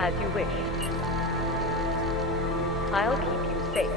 As you wish. I'll keep you safe.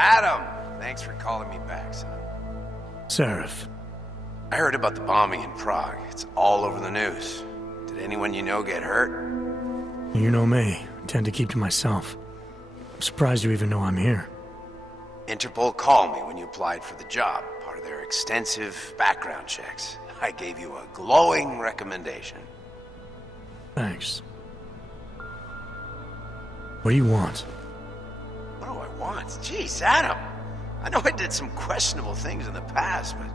Adam! Thanks for calling me back, son. Seraf. I heard about the bombing in Prague. It's all over the news. Did anyone you know get hurt? You know me. I tend to keep to myself. I'm surprised you even know I'm here. Interpol called me when you applied for the job, part of their extensive background checks. I gave you a glowing recommendation. Thanks. What do you want? What do I want? Jeez, Adam! I know I did some questionable things in the past, but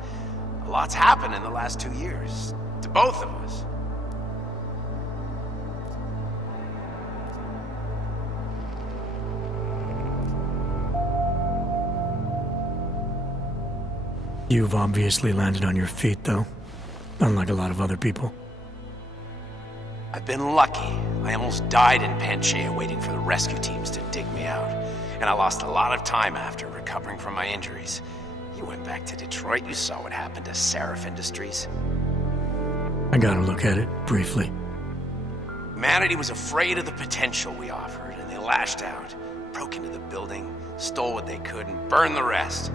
a lot's happened in the last 2 years. To both of us. You've obviously landed on your feet, though. Unlike a lot of other people. I've been lucky. I almost died in Panchea waiting for the rescue teams to dig me out. And I lost a lot of time after recovering from my injuries. You went back to Detroit, you saw what happened to Seraf Industries. I got a look at it, briefly. Humanity was afraid of the potential we offered, and they lashed out. Broke into the building, stole what they could, and burned the rest.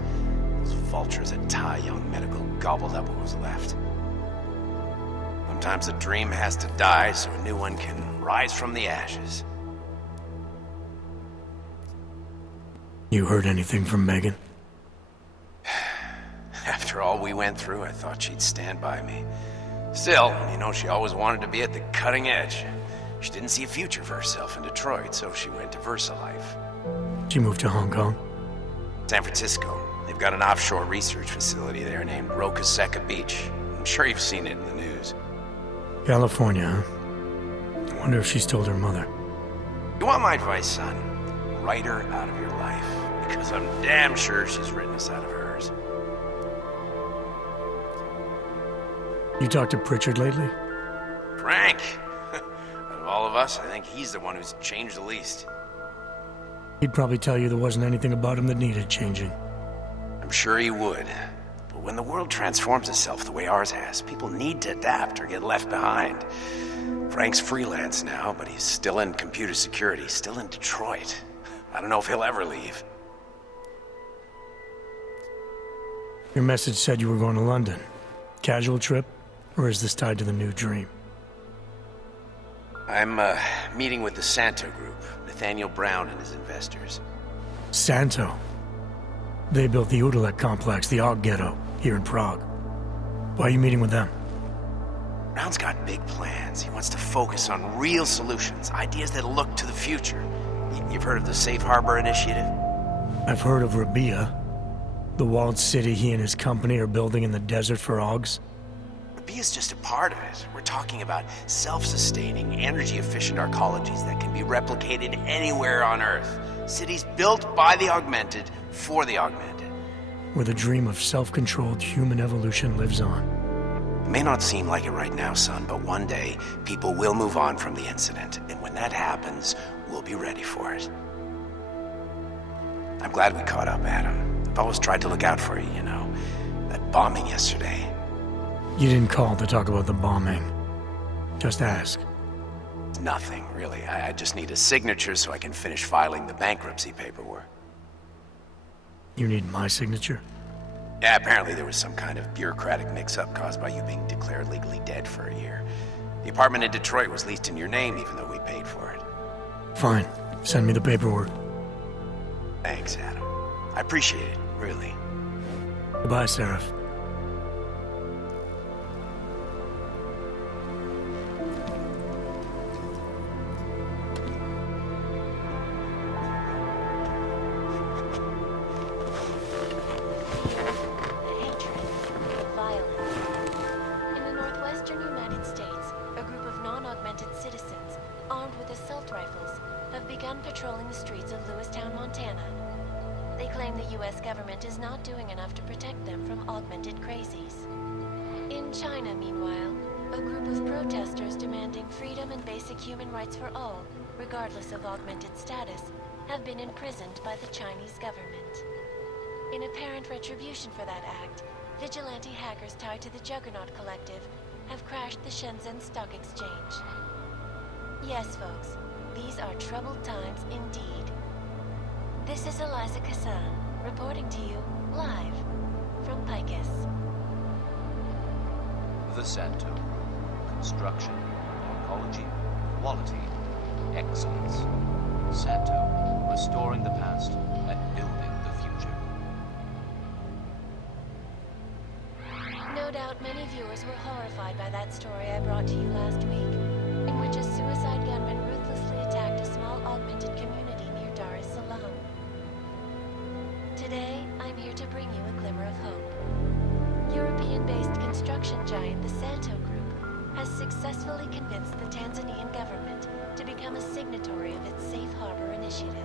Those vultures at Tai Young Medical gobbled up what was left. Sometimes a dream has to die so a new one can rise from the ashes. You heard anything from Megan? After all we went through, I thought she'd stand by me. Still, you know, she always wanted to be at the cutting edge. She didn't see a future for herself in Detroit, so she went to VersaLife. She moved to Hong Kong? San Francisco. They've got an offshore research facility there named Roca Seca Beach. I'm sure you've seen it in the news. California, huh? I wonder if she's told her mother. You want my advice, son? Write her out of your life. Because I'm damn sure she's written us out of hers. You talked to Pritchard lately? Frank! Out of all of us, I think he's the one who's changed the least. He'd probably tell you there wasn't anything about him that needed changing. I'm sure he would. But when the world transforms itself the way ours has, people need to adapt or get left behind. Frank's freelance now, but he's still in computer security, still in Detroit. I don't know if he'll ever leave. Your message said you were going to London. Casual trip? Or is this tied to the new dream? I'm, meeting with the Santo Group, Nathaniel Brown and his investors. Santo? They built the Udalek complex, the Aug ghetto, here in Prague. Why are you meeting with them? Brown's got big plans. He wants to focus on real solutions, ideas that look to the future. You've heard of the Safe Harbor Initiative? I've heard of Rabia, the walled city he and his company are building in the desert for Augs. Rabia's just a part of it. We're talking about self-sustaining, energy-efficient arcologies that can be replicated anywhere on Earth. Cities built by the augmented, for the augmented. Where the dream of self-controlled human evolution lives on. It may not seem like it right now, son, but one day, people will move on from the incident. And when that happens, we'll be ready for it. I'm glad we caught up, Adam. I've always tried to look out for you, you know. That bombing yesterday. You didn't call to talk about the bombing. Just ask. It's nothing, really. I just need a signature so I can finish filing the bankruptcy paperwork. You need my signature? Yeah, apparently there was some kind of bureaucratic mix-up caused by you being declared legally dead for a year. The apartment in Detroit was leased in your name even though we paid for it. Fine. Send me the paperwork. Thanks, Adam. I appreciate it, really. Goodbye, Seraf. Patrolling the streets of Lewistown, Montana. They claim the US government is not doing enough to protect them from augmented crazies. In China, meanwhile, a group of protesters demanding freedom and basic human rights for all, regardless of augmented status, have been imprisoned by the Chinese government. In apparent retribution for that act, vigilante hackers tied to the Juggernaut Collective have crashed the Shenzhen Stock Exchange. Yes, folks. These are troubled times indeed. This is Eliza Kassan, reporting to you live from Pacifist. The Santo Group. Construction, ecology, quality, excellence. Santo, restoring the past and building the future. No doubt many viewers were horrified by that story I brought to you last week, in which a suicide gunman ruthlessly attacked a small augmented community near Dar es Salaam. Today, I'm here to bring you a glimmer of hope. European-based construction giant the Santo Group has successfully convinced the Tanzanian government to become a signatory of its Safe Harbor Initiative.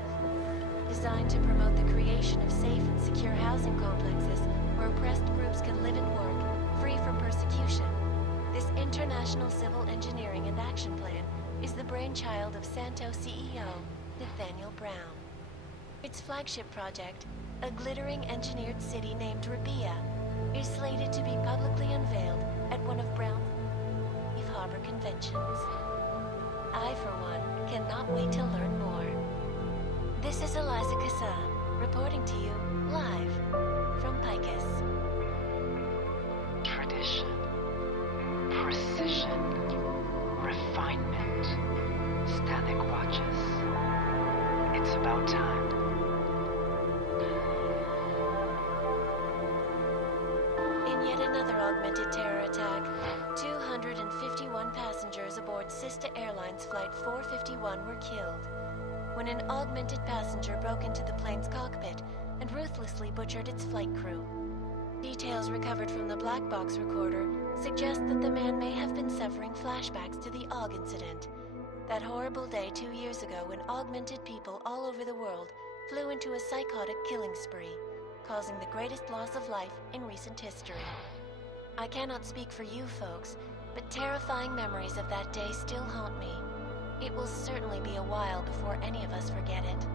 Designed to promote the creation of safe and secure housing complexes where oppressed groups can live and work, free from persecution, this international civil engineering and action plan is the brainchild of Santo CEO, Nathaniel Brown. Its flagship project, a glittering engineered city named Rabia, is slated to be publicly unveiled at one of Brown's Safe Harbor conventions. I, for one, cannot wait to learn more. This is Eliza Kassan, reporting to you live from Picus. Tradition, precision, refinement, static watches. It's about time. In yet another augmented terror attack, 251 passengers aboard Sista Airlines Flight 451 were killed when an augmented passenger broke into the plane's cockpit and ruthlessly butchered its flight crew. Details recovered from the black box recorder suggest that the man may have been suffering flashbacks to the Aug incident, that horrible day 2 years ago when augmented people all over the world flew into a psychotic killing spree, causing the greatest loss of life in recent history. I cannot speak for you folks, but terrifying memories of that day still haunt me. It will certainly be a while before any of us forget it.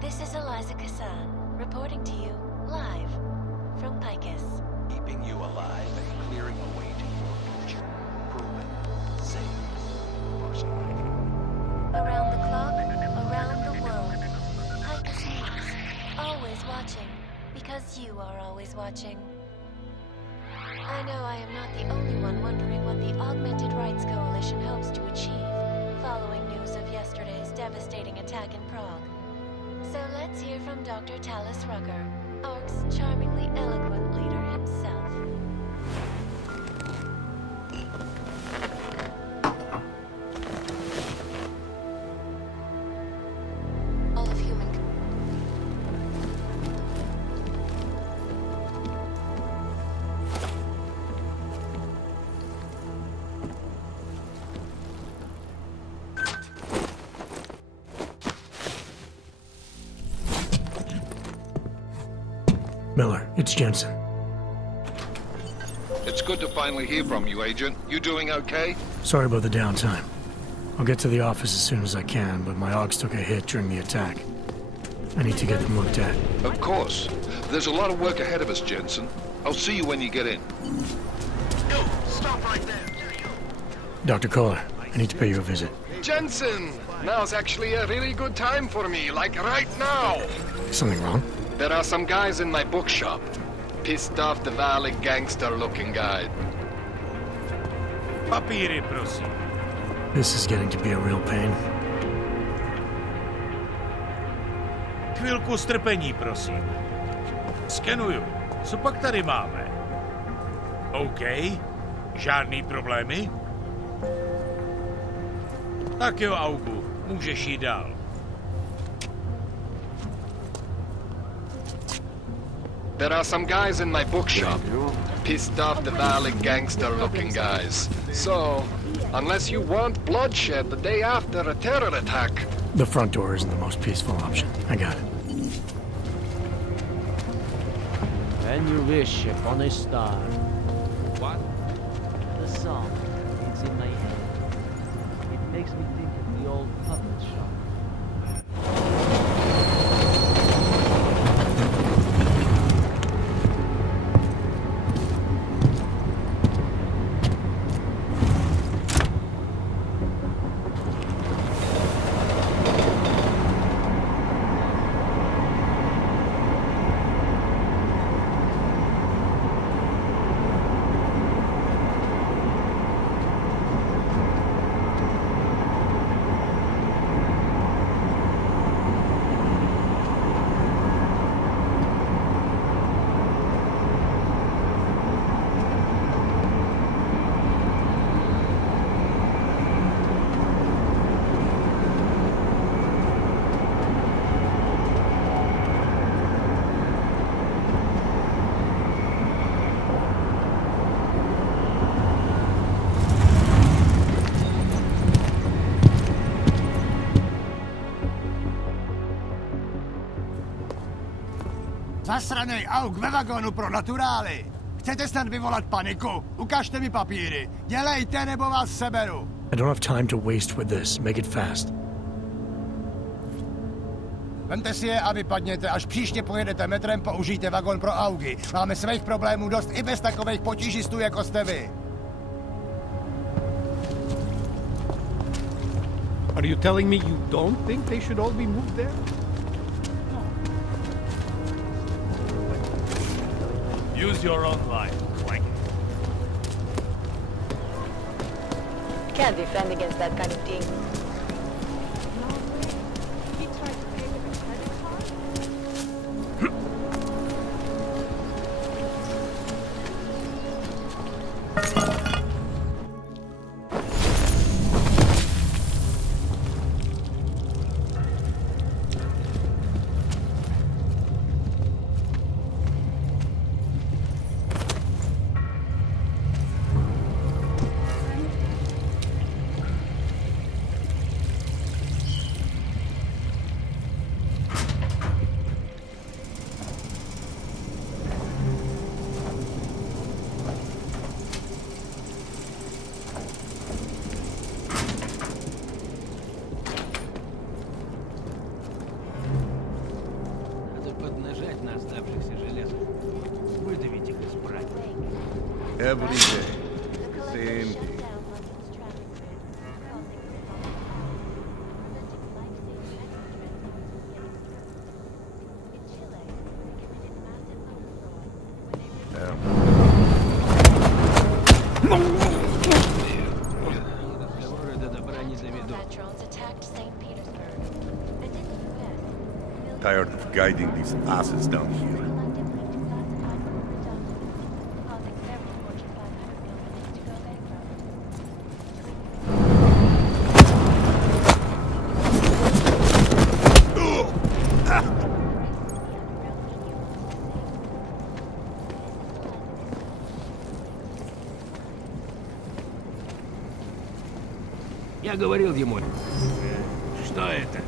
This is Eliza Kassan, reporting to you live from Picus. Keeping you alive and clearing the way to your future. Proven, safe, personal. Around the clock, around the world. Picus News, always watching. Because you are always watching. I know I am not the only one wondering what the Augmented Rights Coalition hopes to achieve following news of yesterday's devastating attack in Prague. So let's hear from Dr. Talis Rucker, ARC's charmingly eloquent leader himself. Miller, it's Jensen. It's good to finally hear from you, Agent. You doing okay? Sorry about the downtime. I'll get to the office as soon as I can, but my Augs took a hit during the attack. I need to get them looked at. Of course. There's a lot of work ahead of us, Jensen. I'll see you when you get in. Yo, stop right there. Dr. Kohler, I need to pay you a visit. Jensen! Now's actually a really good time for me, like right now. Something wrong? There are some guys in my bookshop. Pissed off the valley gangster-looking guy. Papíry, prosím. This is getting to be a real pain. Chvilku strpení, prosím. Skenuju. Co pak tady máme? OK. Žádný problémy? Tak jo, Augu. Můžeš jít dál. There are some guys in my bookshop. Pissed off the valley gangster-looking guys. So, unless you want bloodshed the day after a terror attack... The front door isn't the most peaceful option. I got it. And you wish upon a star. What? The song is in my head. It makes me think of the old puppet shop. Zasranej aug ve vagónu pro naturály! Chcete snad vyvolat paniku? Ukažte mi papíry. Dělejte, nebo vás seberu. I don't have time to waste with this. Make it fast. Vemte si je a vypadněte. Až příště pojedete metrem, použijte vagón pro augy. Máme svých problémů dost i bez takových potížistů, jako jste vy. Are you telling me you don't think they should all be moved there? Use your own line, Clank. Can't defend against that kind of thing. Every day. Same day. Tired of guiding these asses down here. Я говорил ему. Что это?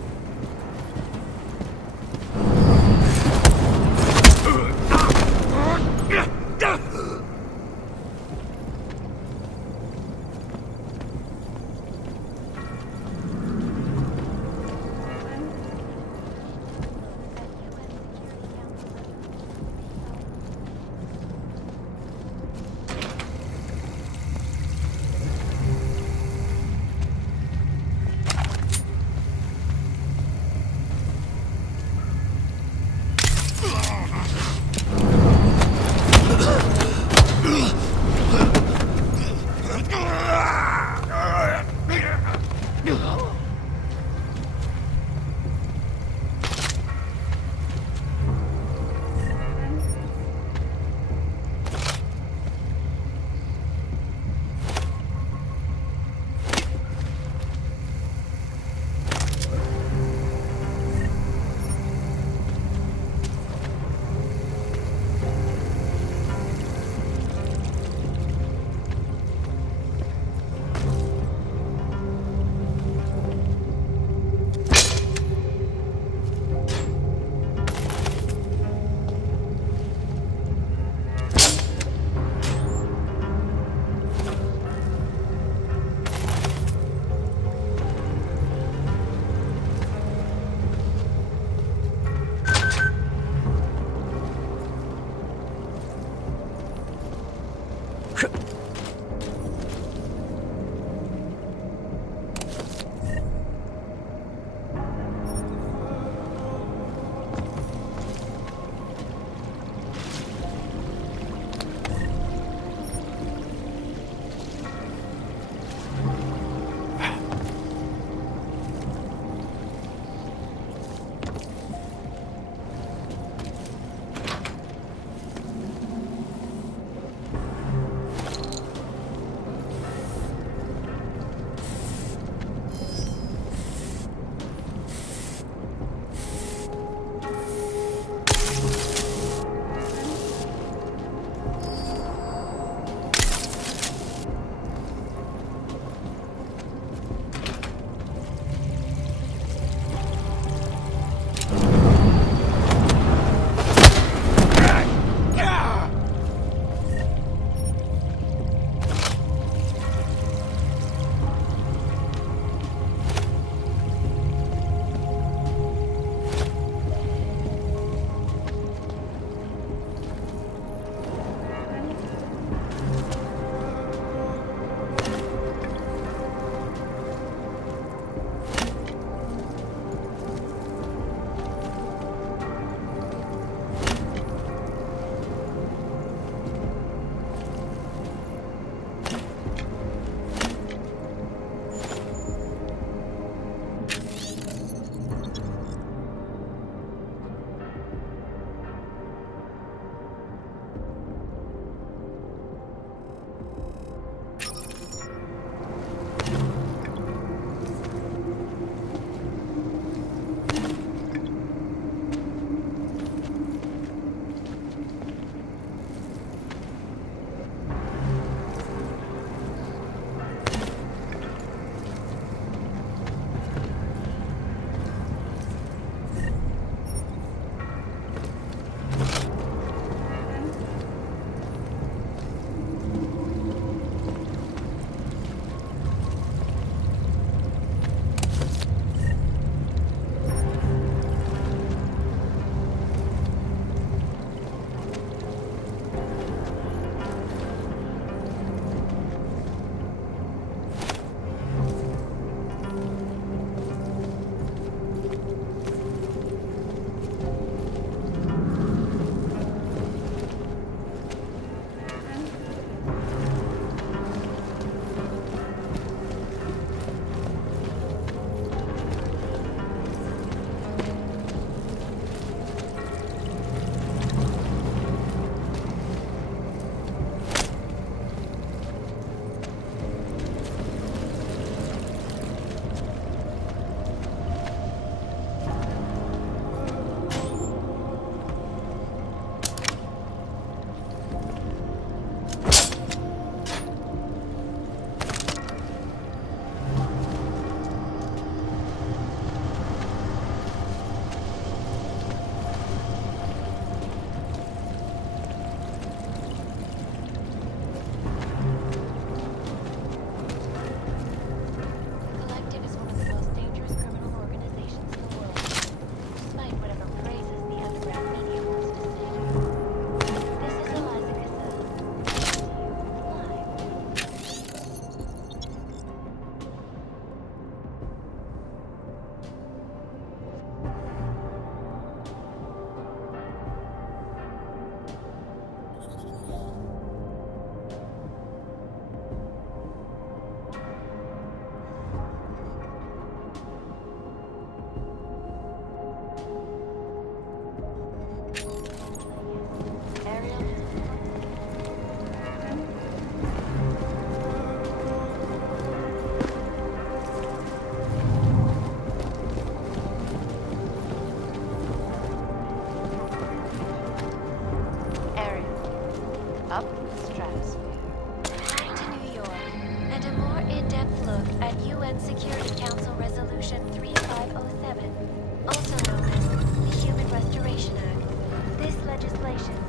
legislation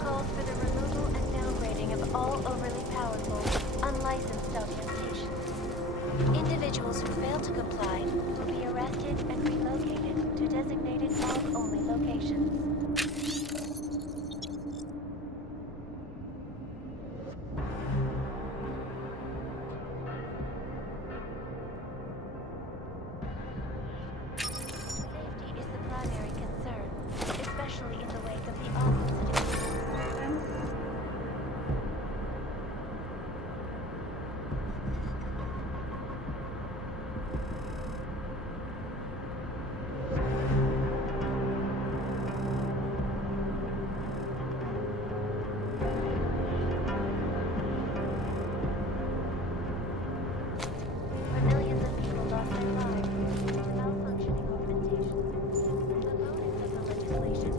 calls for the removal and downgrading of all overly powerful, unlicensed augmentations. Individuals who fail to comply will be arrested and relocated to designated aug-only locations. Malfunctioning augmentations. The bonus of the legislation